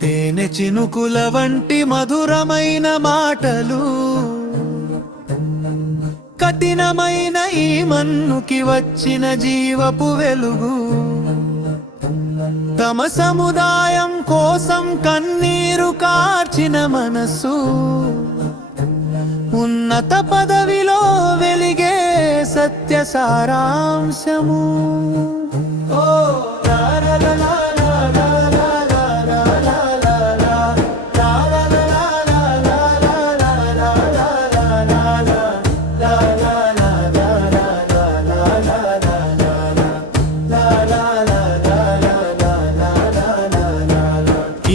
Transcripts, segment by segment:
తేనె చినుకుల వంటి మధురమైన మాటలు కఠినమైన ఈ మన్నుకి వచ్చిన జీవపు వెలుగు తమ సముదాయం కోసం కన్నీరు కార్చిన మనసు ఉన్నత పదవిలో వెలిగే సత్య సారాంశము.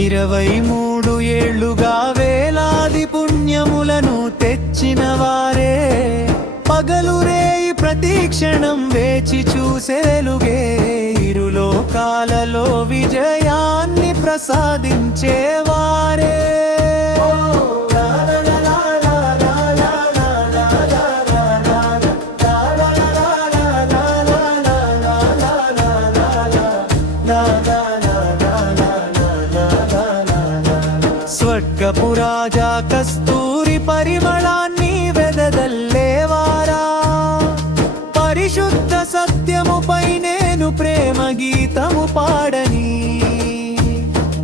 ఇరవై 23 ఏళ్లుగా వేలాది పుణ్యములను తెచ్చిన వారే పగలు రేయి ప్రతిక్షణం వేచి చూసే వెలుగే ఇరులోకాలలో విజయాన్ని ప్రసాదించేవారే. స్వర్గపు రాజా కస్తూరి పరిమళాన్ని వెదజల్లేవారా పరిశుద్ధ సత్యముపై నేను ప్రేమ గీతము పాడని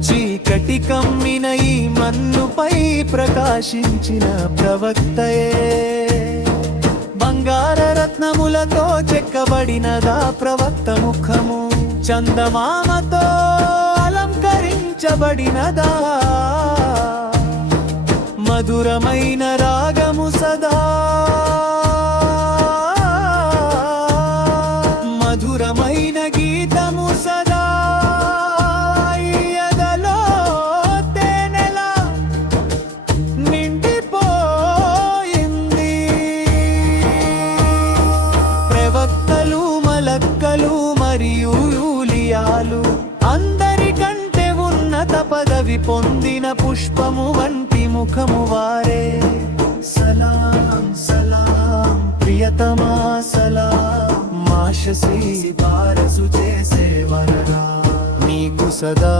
చీకటి కమ్మిన ఈ మన్నుపై ప్రకాశించిన ప్రవక్తయే బంగార రత్నములతో చెక్కబడినదా ప్రవక్త ముఖము చందమామతో అలంకరించబడినదా మధురమైన రాగము సదా మధురమైన గీతము సదా ఎదలో తేనెలా నిండిపోయింది. ప్రవక్తలు మలక్కలు మరియు యూలియాలు అందరికంటే ఉన్నత పదవి పొందిన పుష్పము వంటి ముఖము వారే. సలాం సలాం ప్రియతమా సలాం మాషసి బారసు చేసే వరగా నీకు సదా